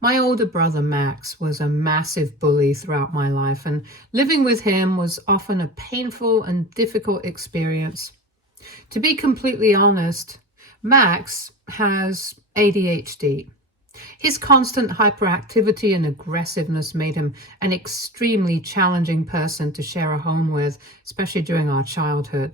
My older brother Max was a massive bully throughout my life, and living with him was often a painful and difficult experience. To be completely honest, Max has ADHD. His constant hyperactivity and aggressiveness made him an extremely challenging person to share a home with, especially during our childhood.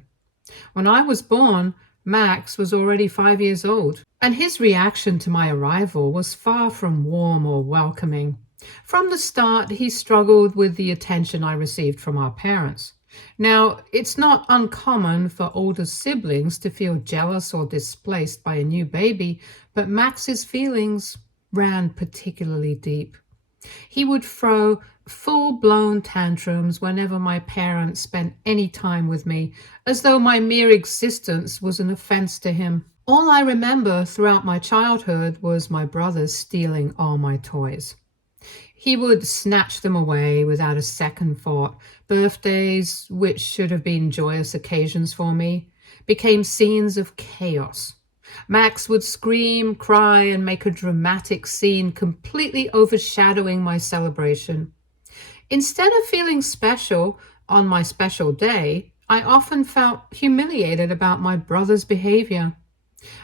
When I was born, Max was already 5 years old, and his reaction to my arrival was far from warm or welcoming. From the start, he struggled with the attention I received from our parents. Now, it's not uncommon for older siblings to feel jealous or displaced by a new baby, but Max's feelings ran particularly deep. He would throw full-blown tantrums whenever my parents spent any time with me, as though my mere existence was an offense to him. All I remember throughout my childhood was my brother stealing all my toys. He would snatch them away without a second thought. Birthdays, which should have been joyous occasions for me, became scenes of chaos. Max would scream, cry, and make a dramatic scene, completely overshadowing my celebration. Instead of feeling special on my special day, I often felt humiliated about my brother's behavior.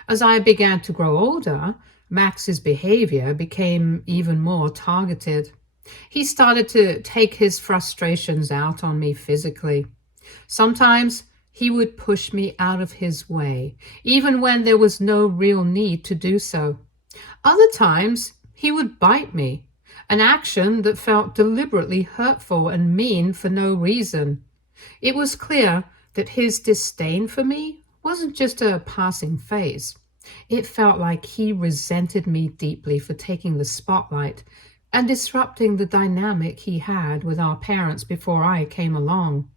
As I began to grow older, Max's behavior became even more targeted. He started to take his frustrations out on me physically. Sometimes he would push me out of his way, even when there was no real need to do so. Other times, he would bite me, an action that felt deliberately hurtful and mean for no reason. It was clear that his disdain for me wasn't just a passing phase. It felt like he resented me deeply for taking the spotlight and disrupting the dynamic he had with our parents before I came along.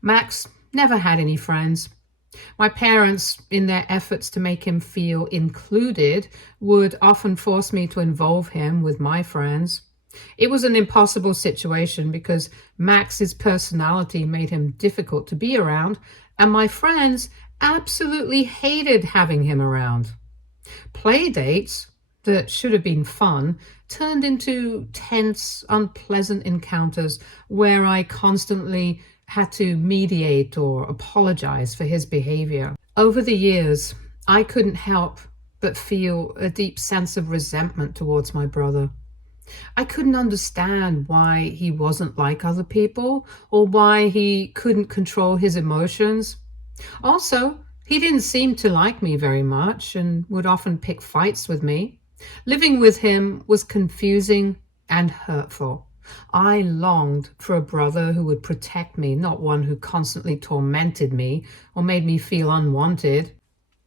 Max never had any friends. My parents, in their efforts to make him feel included, would often force me to involve him with my friends. It was an impossible situation because Max's personality made him difficult to be around, and my friends absolutely hated having him around. Play dates that should have been fun turned into tense, unpleasant encounters where I constantly had to mediate or apologize for his behavior. Over the years, I couldn't help but feel a deep sense of resentment towards my brother. I couldn't understand why he wasn't like other people or why he couldn't control his emotions. Also, he didn't seem to like me very much and would often pick fights with me. Living with him was confusing and hurtful. I longed for a brother who would protect me, not one who constantly tormented me or made me feel unwanted.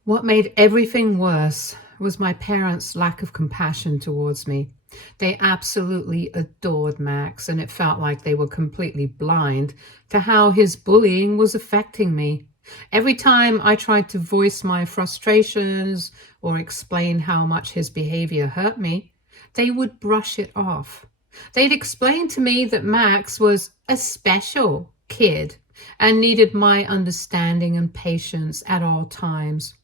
What made everything worse was my parents' lack of compassion towards me. They absolutely adored Max, and it felt like they were completely blind to how his bullying was affecting me. Every time I tried to voice my frustrations or explain how much his behavior hurt me, they would brush it off. They'd explain to me that Max was a special kid and needed my understanding and patience at all times.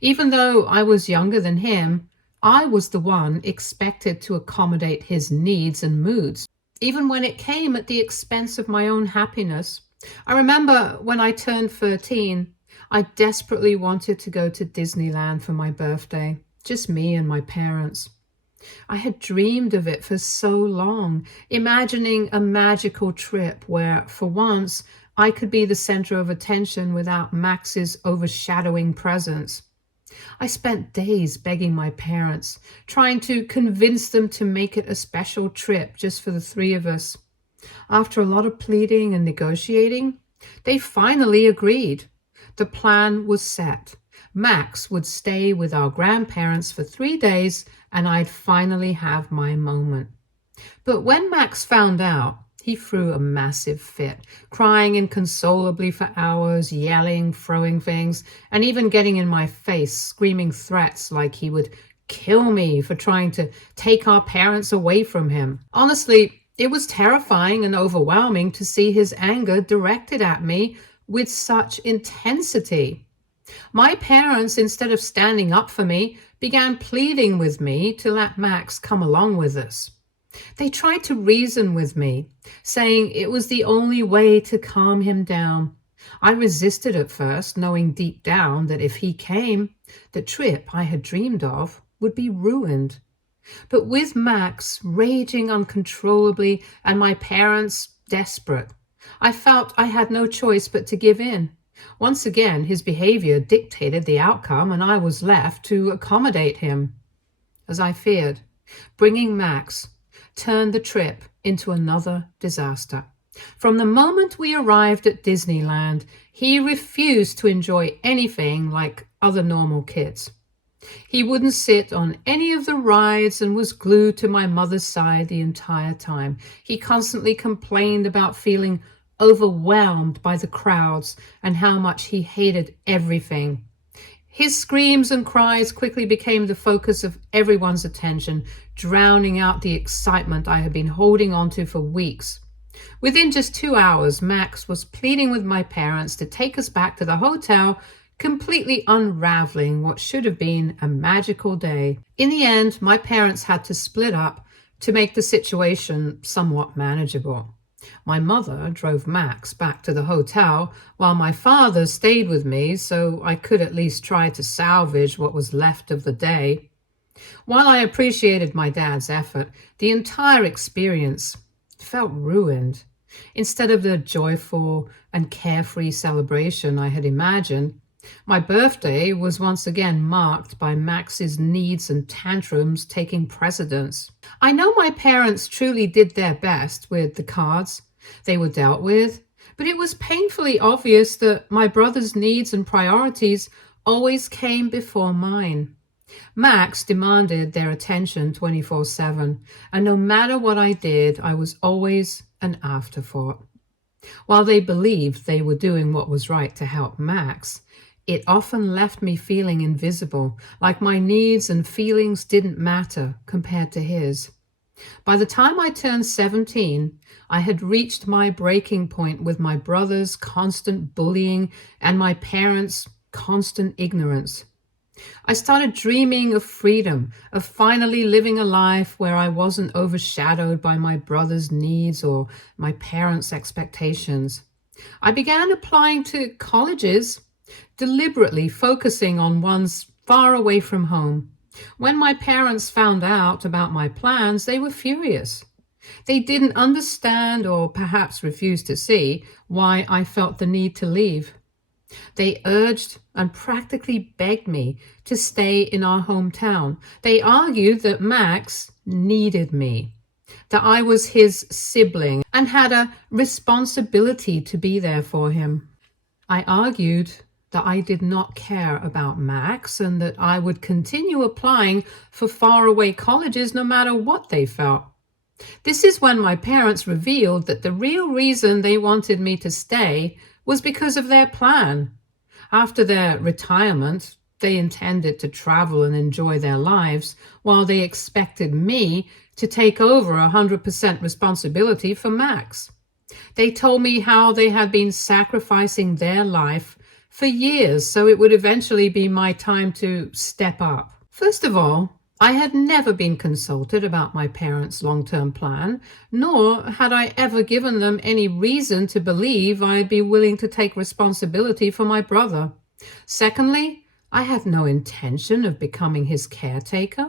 Even though I was younger than him, I was the one expected to accommodate his needs and moods, even when it came at the expense of my own happiness. I remember when I turned 13, I desperately wanted to go to Disneyland for my birthday, just me and my parents. I had dreamed of it for so long, imagining a magical trip where, for once, I could be the center of attention without Max's overshadowing presence. I spent days begging my parents, trying to convince them to make it a special trip just for the three of us. After a lot of pleading and negotiating, they finally agreed. The plan was set. Max would stay with our grandparents for 3 days, and I'd finally have my moment. But when Max found out, he threw a massive fit, crying inconsolably for hours, yelling, throwing things, and even getting in my face, screaming threats like he would kill me for trying to take our parents away from him. Honestly, it was terrifying and overwhelming to see his anger directed at me with such intensity. My parents, instead of standing up for me, began pleading with me to let Max come along with us. They tried to reason with me, saying it was the only way to calm him down. I resisted at first, knowing deep down that if he came, the trip I had dreamed of would be ruined. But with Max raging uncontrollably and my parents desperate, I felt I had no choice but to give in. Once again, his behavior dictated the outcome, and I was left to accommodate him. As I feared, bringing Max turned the trip into another disaster. From the moment we arrived at Disneyland, he refused to enjoy anything like other normal kids. He wouldn't sit on any of the rides and was glued to my mother's side the entire time. He constantly complained about feeling overwhelmed by the crowds and how much he hated everything. His screams and cries quickly became the focus of everyone's attention, drowning out the excitement I had been holding on to for weeks. Within just 2 hours, Max was pleading with my parents to take us back to the hotel, completely unraveling what should have been a magical day. In the end, my parents had to split up to make the situation somewhat manageable. My mother drove Max back to the hotel, while my father stayed with me so I could at least try to salvage what was left of the day. While I appreciated my dad's effort, the entire experience felt ruined. Instead of the joyful and carefree celebration I had imagined, my birthday was once again marked by Max's needs and tantrums taking precedence. I know my parents truly did their best with the cards they were dealt with, but it was painfully obvious that my brother's needs and priorities always came before mine. Max demanded their attention 24/7, and no matter what I did, I was always an afterthought. While they believed they were doing what was right to help Max, it often left me feeling invisible, like my needs and feelings didn't matter compared to his. By the time I turned 17, I had reached my breaking point with my brother's constant bullying and my parents' constant ignorance. I started dreaming of freedom, of finally living a life where I wasn't overshadowed by my brother's needs or my parents' expectations. I began applying to colleges, deliberately focusing on ones far away from home. When my parents found out about my plans, they were furious. They didn't understand, or perhaps refused to see, why I felt the need to leave. They urged and practically begged me to stay in our hometown. They argued that Max needed me, that I was his sibling and had a responsibility to be there for him. I argued that I did not care about Max and that I would continue applying for faraway colleges no matter what they felt. This is when my parents revealed that the real reason they wanted me to stay was because of their plan. After their retirement, they intended to travel and enjoy their lives, while they expected me to take over 100% responsibility for Max. They told me how they had been sacrificing their life for years, so it would eventually be my time to step up. First of all, I had never been consulted about my parents' long-term plan, nor had I ever given them any reason to believe I'd be willing to take responsibility for my brother. Secondly, I had no intention of becoming his caretaker.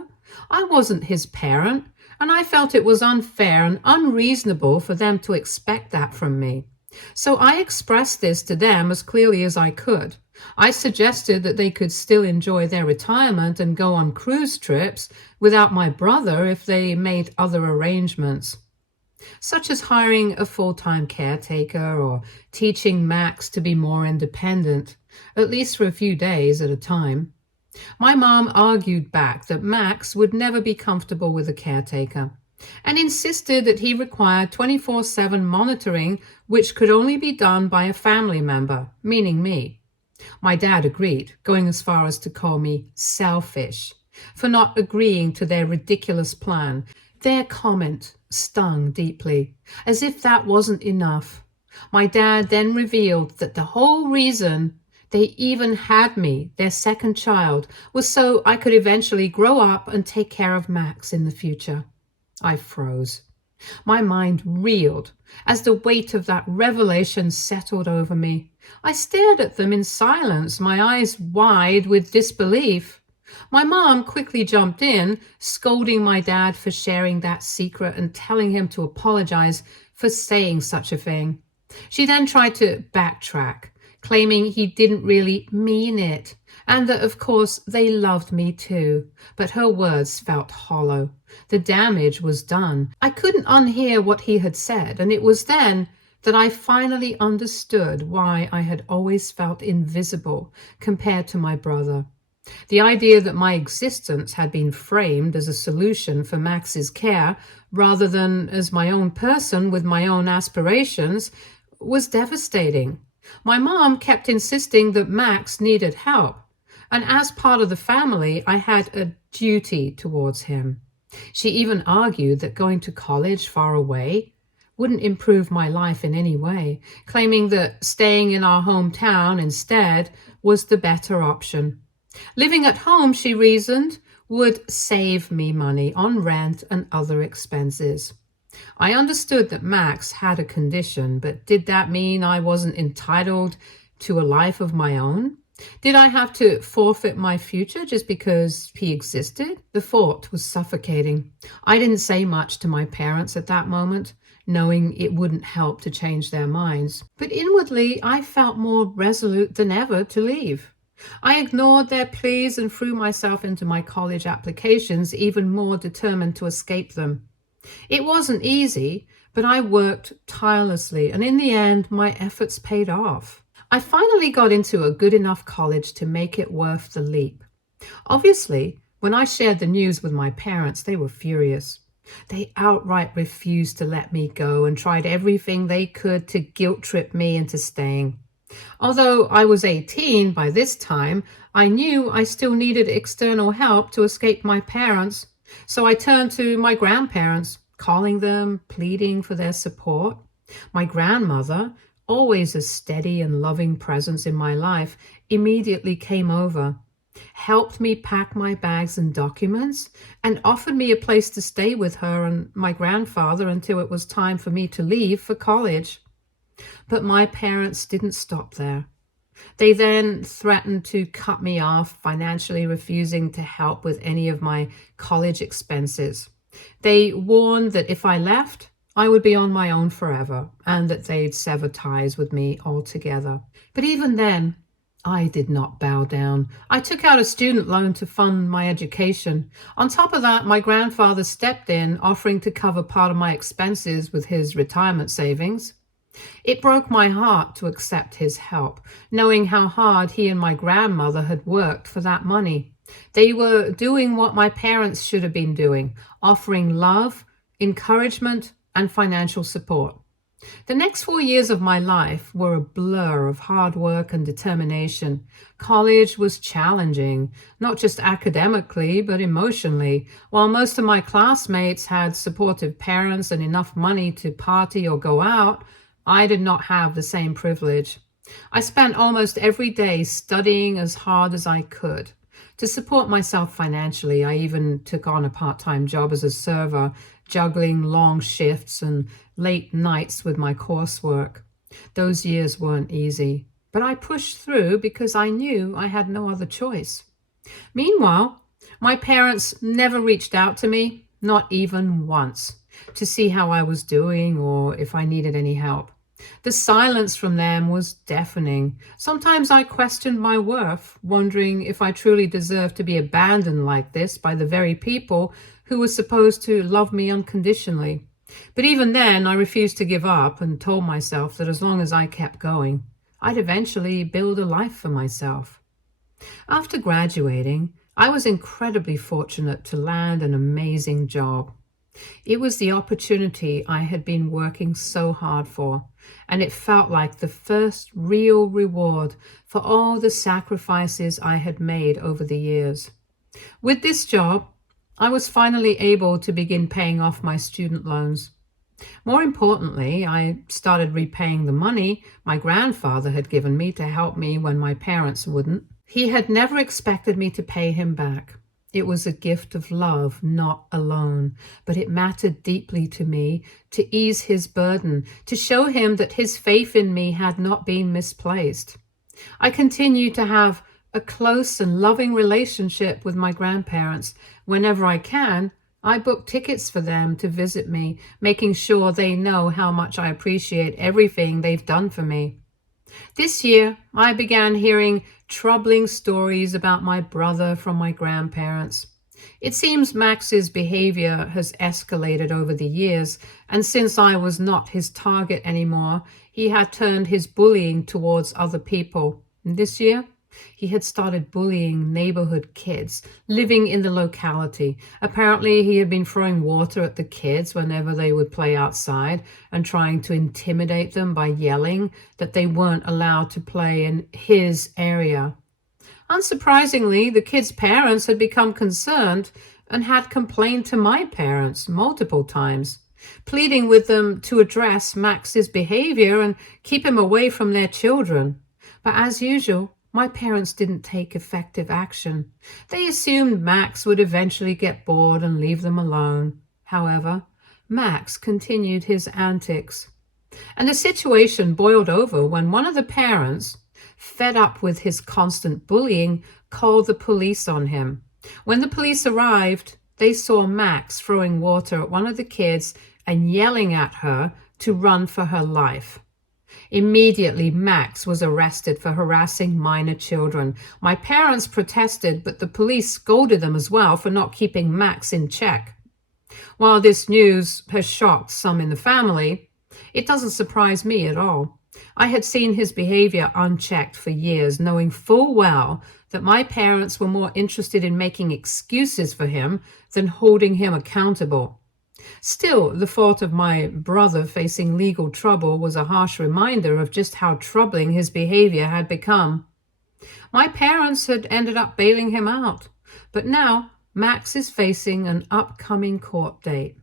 I wasn't his parent, and I felt it was unfair and unreasonable for them to expect that from me. So I expressed this to them as clearly as I could. I suggested that they could still enjoy their retirement and go on cruise trips without my brother if they made other arrangements, such as hiring a full-time caretaker or teaching Max to be more independent, at least for a few days at a time. My mom argued back that Max would never be comfortable with a caretaker, and insisted that he required 24/7 monitoring, which could only be done by a family member, meaning me. My dad agreed, going as far as to call me selfish for not agreeing to their ridiculous plan. Their comment stung deeply. As if that wasn't enough, my dad then revealed that the whole reason They even had me, their second child, was so I could eventually grow up and take care of Max in the future. I froze. My mind reeled as the weight of that revelation settled over me. I stared at them in silence, my eyes wide with disbelief. My mom quickly jumped in, scolding my dad for sharing that secret and telling him to apologize for saying such a thing. She then tried to backtrack, claiming he didn't really mean it, and that, of course, they loved me too. But her words felt hollow. The damage was done. I couldn't unhear what he had said, and it was then that I finally understood why I had always felt invisible compared to my brother. The idea that my existence had been framed as a solution for Max's care rather than as my own person with my own aspirations was devastating. My mom kept insisting that Max needed help, and as part of the family, I had a duty towards him. She even argued that going to college far away wouldn't improve my life in any way, claiming that staying in our hometown instead was the better option. Living at home, she reasoned, would save me money on rent and other expenses. I understood that Max had a condition, but did that mean I wasn't entitled to a life of my own? Did I have to forfeit my future just because he existed? The thought was suffocating. I didn't say much to my parents at that moment, knowing it wouldn't help to change their minds. But inwardly, I felt more resolute than ever to leave. I ignored their pleas and threw myself into my college applications, even more determined to escape them. It wasn't easy, but I worked tirelessly, and in the end, my efforts paid off. I finally got into a good enough college to make it worth the leap. Obviously, when I shared the news with my parents, they were furious. They outright refused to let me go and tried everything they could to guilt-trip me into staying. Although I was 18 by this time, I knew I still needed external help to escape my parents, so I turned to my grandparents, calling them, pleading for their support. My grandmother, always a steady and loving presence in my life, immediately came over, helped me pack my bags and documents, and offered me a place to stay with her and my grandfather until it was time for me to leave for college. But my parents didn't stop there. They then threatened to cut me off, financially refusing to help with any of my college expenses. They warned that if I left, I would be on my own forever, and that they'd sever ties with me altogether. But even then, I did not bow down. I took out a student loan to fund my education. On top of that, my grandfather stepped in, offering to cover part of my expenses with his retirement savings. It broke my heart to accept his help, knowing how hard he and my grandmother had worked for that money. They were doing what my parents should have been doing, offering love, encouragement, and financial support. The next 4 years of my life were a blur of hard work and determination. College was challenging, not just academically, but emotionally. While most of my classmates had supportive parents and enough money to party or go out, I did not have the same privilege. I spent almost every day studying as hard as I could. To support myself financially, I even took on a part-time job as a server, juggling long shifts and late nights with my coursework. Those years weren't easy, but I pushed through because I knew I had no other choice. Meanwhile, my parents never reached out to me, not even once, to see how I was doing or if I needed any help. The silence from them was deafening. Sometimes I questioned my worth, wondering if I truly deserved to be abandoned like this by the very people who were supposed to love me unconditionally. But even then, I refused to give up and told myself that as long as I kept going, I'd eventually build a life for myself. After graduating, I was incredibly fortunate to land an amazing job. It was the opportunity I had been working so hard for, and it felt like the first real reward for all the sacrifices I had made over the years. With this job, I was finally able to begin paying off my student loans. More importantly, I started repaying the money my grandfather had given me to help me when my parents wouldn't. He had never expected me to pay him back. It was a gift of love, not a loan, but it mattered deeply to me to ease his burden, to show him that his faith in me had not been misplaced. I continue to have a close and loving relationship with my grandparents. Whenever I can, I book tickets for them to visit me, making sure they know how much I appreciate everything they've done for me. This year, I began hearing troubling stories about my brother from my grandparents. It seems Max's behavior has escalated over the years, and since I was not his target anymore, he had turned his bullying towards other people. And this year, he had started bullying neighborhood kids living in the locality. Apparently, he had been throwing water at the kids whenever they would play outside and trying to intimidate them by yelling that they weren't allowed to play in his area. Unsurprisingly, the kids' parents had become concerned and had complained to my parents multiple times, pleading with them to address Max's behavior and keep him away from their children. But as usual, my parents didn't take effective action. They assumed Max would eventually get bored and leave them alone. However, Max continued his antics. And the situation boiled over when one of the parents, fed up with his constant bullying, called the police on him. When the police arrived, they saw Max throwing water at one of the kids and yelling at her to run for her life. Immediately, Max was arrested for harassing minor children. My parents protested, but the police scolded them as well for not keeping Max in check. While this news has shocked some in the family, it doesn't surprise me at all. I had seen his behavior unchecked for years, knowing full well that my parents were more interested in making excuses for him than holding him accountable. Still, the thought of my brother facing legal trouble was a harsh reminder of just how troubling his behavior had become. My parents had ended up bailing him out, but now Max is facing an upcoming court date.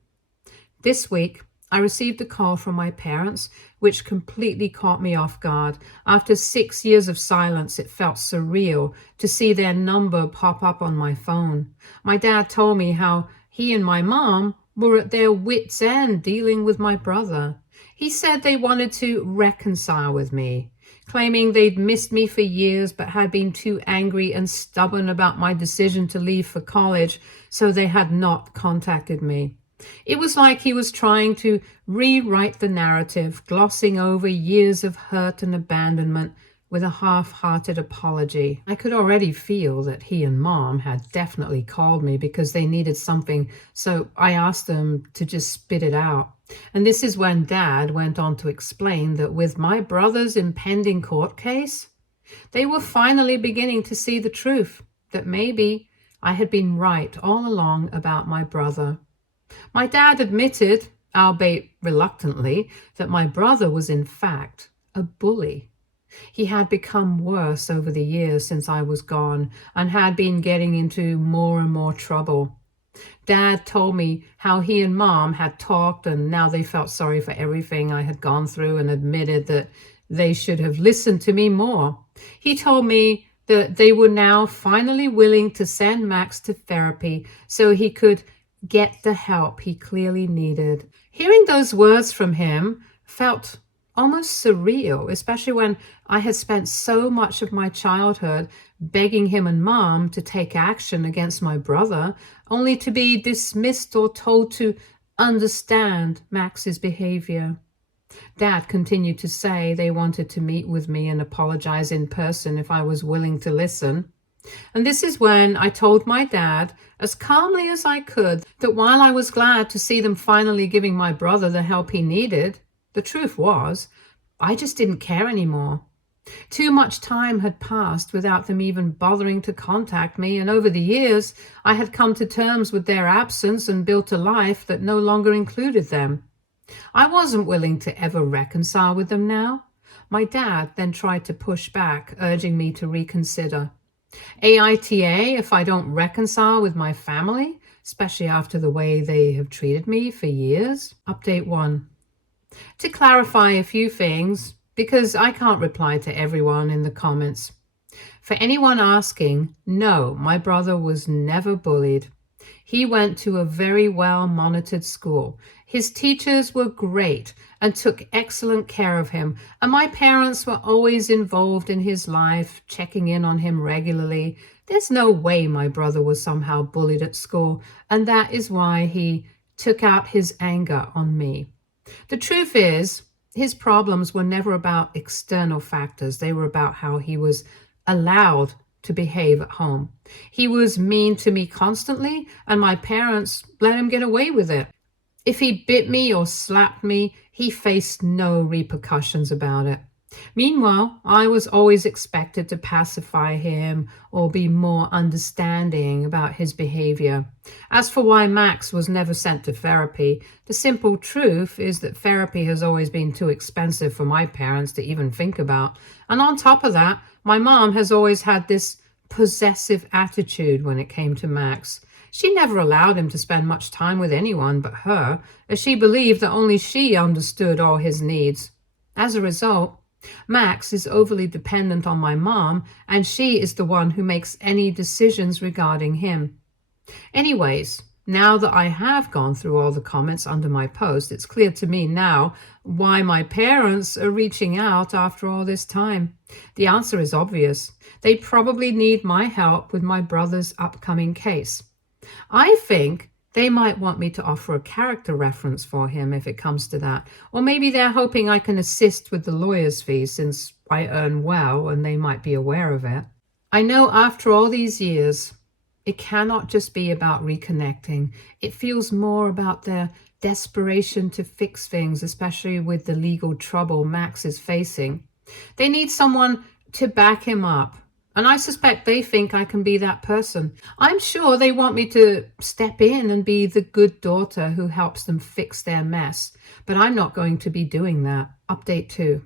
This week, I received a call from my parents, which completely caught me off guard. After 6 years of silence, it felt surreal to see their number pop up on my phone. My dad told me how he and my mom were at their wits' end dealing with my brother. He said they wanted to reconcile with me, claiming they'd missed me for years but had been too angry and stubborn about my decision to leave for college, so they had not contacted me. It was like he was trying to rewrite the narrative, glossing over years of hurt and abandonment with a half-hearted apology. I could already feel that he and Mom had definitely called me because they needed something, so I asked them to just spit it out. And this is when Dad went on to explain that with my brother's impending court case, they were finally beginning to see the truth, that maybe I had been right all along about my brother. My dad admitted, albeit reluctantly, that my brother was in fact a bully. He had become worse over the years since I was gone and had been getting into more and more trouble. Dad told me how he and Mom had talked and now they felt sorry for everything I had gone through and admitted that they should have listened to me more. He told me that they were now finally willing to send Max to therapy so he could get the help he clearly needed. Hearing those words from him felt almost surreal, especially when I had spent so much of my childhood begging him and Mom to take action against my brother, only to be dismissed or told to understand Max's behavior. Dad continued to say they wanted to meet with me and apologize in person if I was willing to listen. And this is when I told my dad, as calmly as I could, that while I was glad to see them finally giving my brother the help he needed, the truth was, I just didn't care anymore. Too much time had passed without them even bothering to contact me, and over the years, I had come to terms with their absence and built a life that no longer included them. I wasn't willing to ever reconcile with them now. My dad then tried to push back, urging me to reconsider. AITA if I don't reconcile with my family? especially after the way they have treated me for years. Update 1. To clarify a few things, because I can't reply to everyone in the comments. For anyone asking, no, my brother was never bullied. He went to a very well-monitored school. His teachers were great and took excellent care of him, and my parents were always involved in his life, checking in on him regularly. There's no way my brother was somehow bullied at school, and that is why he took out his anger on me. The truth is, his problems were never about external factors. They were about how he was allowed to behave at home. He was mean to me constantly, and my parents let him get away with it. If he bit me or slapped me, he faced no repercussions about it. Meanwhile, I was always expected to pacify him or be more understanding about his behavior. As for why Max was never sent to therapy, the simple truth is that therapy has always been too expensive for my parents to even think about. And on top of that, my mom has always had this possessive attitude when it came to Max. She never allowed him to spend much time with anyone but her, as she believed that only she understood all his needs. As a result, Max is overly dependent on my mom, and she is the one who makes any decisions regarding him. Anyways, now that I have gone through all the comments under my post, it's clear to me now why my parents are reaching out after all this time. The answer is obvious. They probably need my help with my brother's upcoming case. I think they might want me to offer a character reference for him if it comes to that. Or maybe they're hoping I can assist with the lawyer's fees since I earn well and they might be aware of it. I know after all these years, it cannot just be about reconnecting. It feels more about their desperation to fix things, especially with the legal trouble Max is facing. They need someone to back him up. And I suspect they think I can be that person. I'm sure they want me to step in and be the good daughter who helps them fix their mess. But I'm not going to be doing that. Update 2.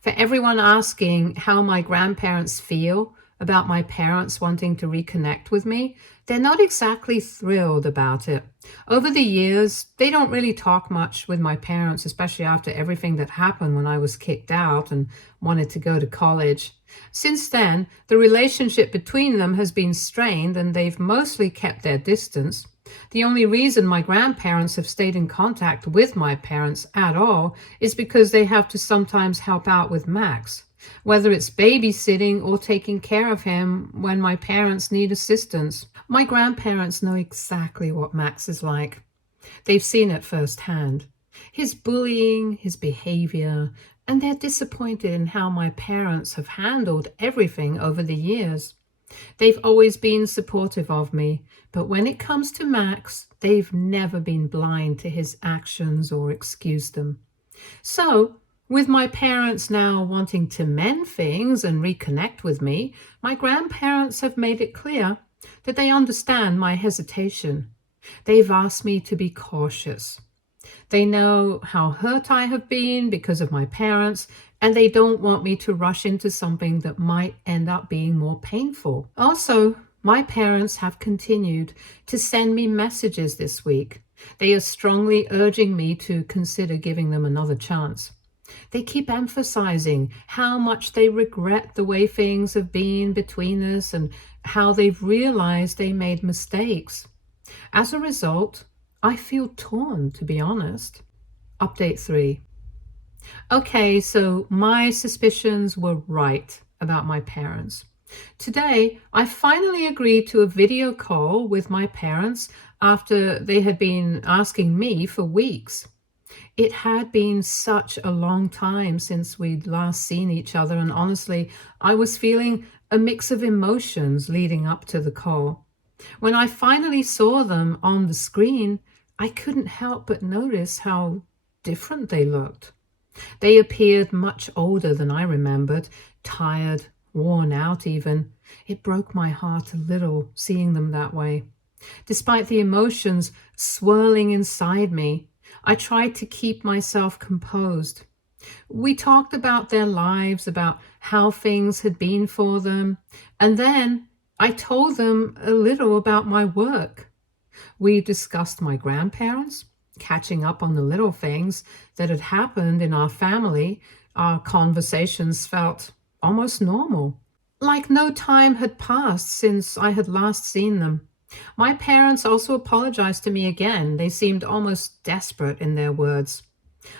For everyone asking how my grandparents feel about my parents wanting to reconnect with me, they're not exactly thrilled about it. Over the years, they don't really talk much with my parents, especially after everything that happened when I was kicked out and wanted to go to college. Since then, the relationship between them has been strained and they've mostly kept their distance. The only reason my grandparents have stayed in contact with my parents at all is because they have to sometimes help out with Max, whether it's babysitting or taking care of him when my parents need assistance. My grandparents know exactly what Max is like. They've seen it firsthand. His bullying, his behavior, and they're disappointed in how my parents have handled everything over the years. They've always been supportive of me, but when it comes to Max, they've never been blind to his actions or excused them. So, with my parents now wanting to mend things and reconnect with me, my grandparents have made it clear that they understand my hesitation. They've asked me to be cautious. They know how hurt I have been because of my parents, and they don't want me to rush into something that might end up being more painful. Also, my parents have continued to send me messages this week. They are strongly urging me to consider giving them another chance. They keep emphasizing how much they regret the way things have been between us and how they've realized they made mistakes. As a result, I feel torn, to be honest. Update 3. Okay, so my suspicions were right about my parents. Today, I finally agreed to a video call with my parents after they had been asking me for weeks. It had been such a long time since we'd last seen each other, and honestly, I was feeling a mix of emotions leading up to the call. When I finally saw them on the screen, I couldn't help but notice how different they looked. They appeared much older than I remembered, tired, worn out even. It broke my heart a little seeing them that way. Despite the emotions swirling inside me, I tried to keep myself composed. We talked about their lives, about how things had been for them, and then I told them a little about my work. We discussed my grandparents, catching up on the little things that had happened in our family. Our conversations felt almost normal, like no time had passed since I had last seen them. My parents also apologized to me again. They seemed almost desperate in their words,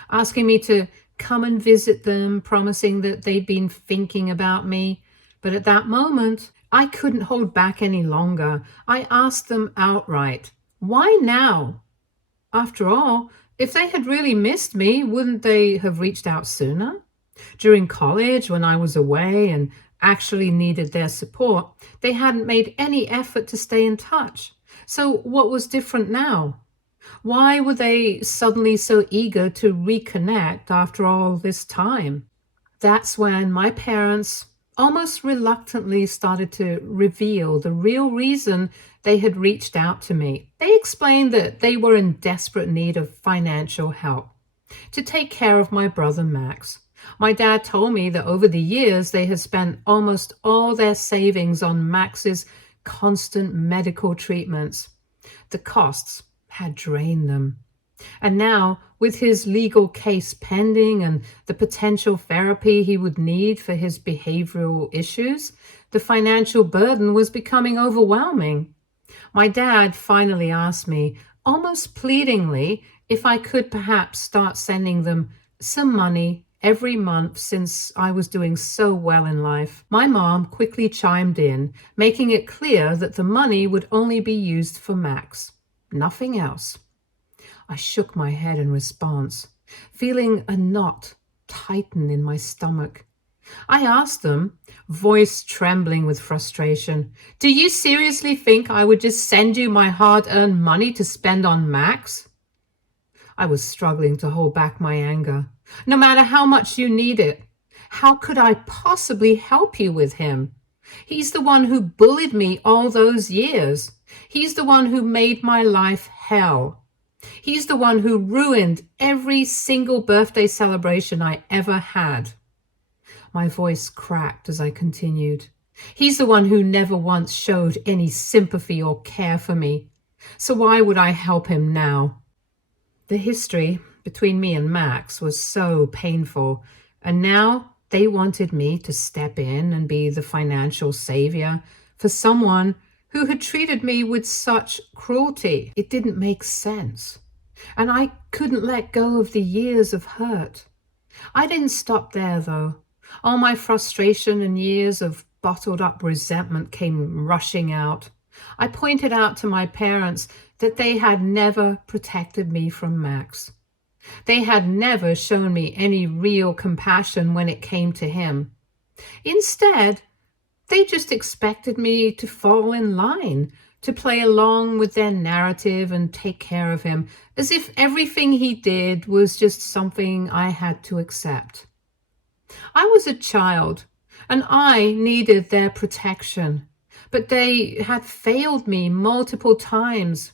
asking me to come and visit them, promising that they'd been thinking about me. But at that moment, I couldn't hold back any longer. I asked them outright, why now? After all, if they had really missed me, wouldn't they have reached out sooner? During college, when I was away and actually needed their support, they hadn't made any effort to stay in touch. So what was different now? Why were they suddenly so eager to reconnect after all this time? That's when my parents almost reluctantly started to reveal the real reason they had reached out to me. They explained that they were in desperate need of financial help to take care of my brother Max. My dad told me that over the years they had spent almost all their savings on Max's constant medical treatments. The costs had drained them. And now, with his legal case pending and the potential therapy he would need for his behavioral issues, the financial burden was becoming overwhelming. My dad finally asked me, almost pleadingly, if I could perhaps start sending them some money every month since I was doing so well in life. My mom quickly chimed in, making it clear that the money would only be used for Max, nothing else. I shook my head in response, feeling a knot tighten in my stomach. I asked them, voice trembling with frustration, do you seriously think I would just send you my hard-earned money to spend on Max? I was struggling to hold back my anger. No matter how much you need it, how could I possibly help you with him? He's the one who bullied me all those years. He's the one who made my life hell. He's the one who ruined every single birthday celebration I ever had. My voice cracked as I continued. He's the one who never once showed any sympathy or care for me. So why would I help him now? The history between me and Max was so painful, and now they wanted me to step in and be the financial savior for someone who had treated me with such cruelty. It didn't make sense, and I couldn't let go of the years of hurt. I didn't stop there, though. All my frustration and years of bottled up resentment came rushing out. I pointed out to my parents that they had never protected me from Max. They had never shown me any real compassion when it came to him. Instead, they just expected me to fall in line, to play along with their narrative and take care of him, as if everything he did was just something I had to accept. I was a child, and I needed their protection, but they had failed me multiple times.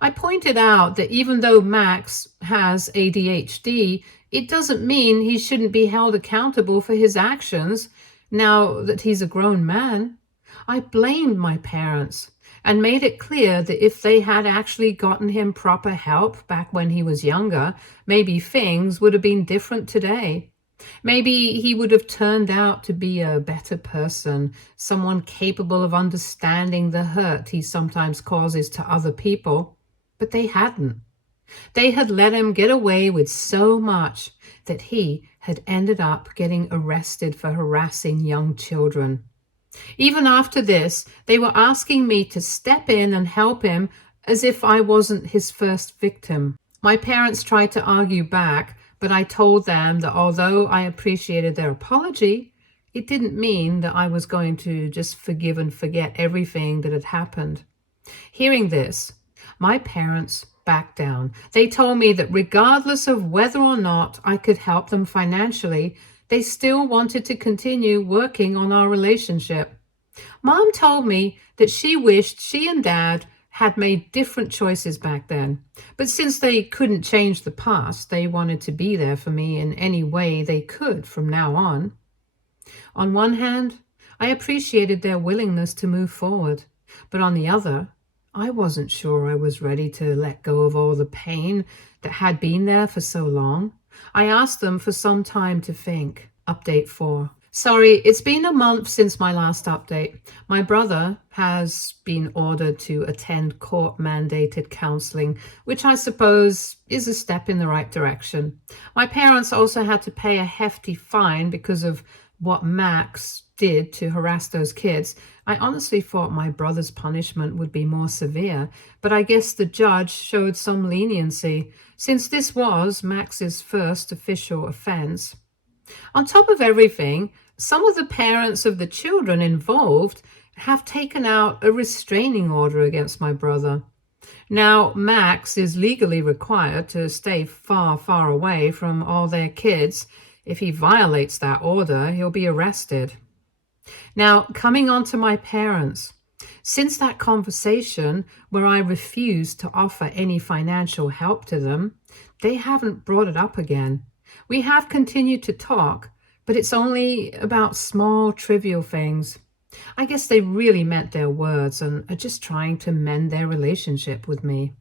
I pointed out that even though Max has ADHD, it doesn't mean he shouldn't be held accountable for his actions now that he's a grown man. I blamed my parents and made it clear that if they had actually gotten him proper help back when he was younger, maybe things would have been different today. Maybe he would have turned out to be a better person, someone capable of understanding the hurt he sometimes causes to other people. But they hadn't. They had let him get away with so much that he had ended up getting arrested for harassing young children. Even after this, they were asking me to step in and help him as if I wasn't his first victim. My parents tried to argue back, but I told them that although I appreciated their apology, it didn't mean that I was going to just forgive and forget everything that had happened. Hearing this, my parents backed down. They told me that regardless of whether or not I could help them financially, they still wanted to continue working on our relationship. Mom told me that she wished she and Dad had made different choices back then, but since they couldn't change the past, they wanted to be there for me in any way they could from now on. On one hand, I appreciated their willingness to move forward, but on the other, I wasn't sure I was ready to let go of all the pain that had been there for so long. I asked them for some time to think. Update 4. Sorry, it's been a month since my last update. My brother has been ordered to attend court-mandated counseling, which I suppose is a step in the right direction. My parents also had to pay a hefty fine because of what Max did to harass those kids. I honestly thought my brother's punishment would be more severe, but I guess the judge showed some leniency, since this was Max's first official offense. On top of everything, some of the parents of the children involved have taken out a restraining order against my brother. Now, Max is legally required to stay far, far away from all their kids. If he violates that order, he'll be arrested. Now, coming on to my parents. Since that conversation where I refused to offer any financial help to them, they haven't brought it up again. We have continued to talk, but it's only about small, trivial things. I guess they really meant their words and are just trying to mend their relationship with me.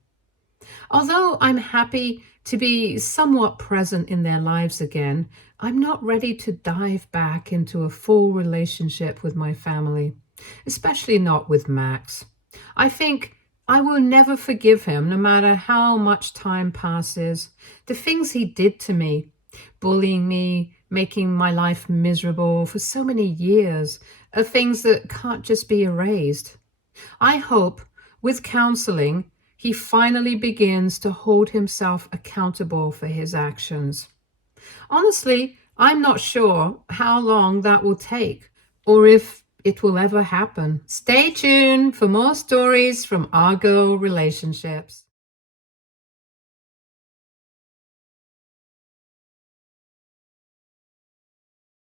Although I'm happy to be somewhat present in their lives again, I'm not ready to dive back into a full relationship with my family, especially not with Max. I think I will never forgive him no matter how much time passes. The things he did to me, bullying me, making my life miserable for so many years, are things that can't just be erased. I hope with counseling, he finally begins to hold himself accountable for his actions. Honestly, I'm not sure how long that will take or if it will ever happen. Stay tuned for more stories from our girl relationships.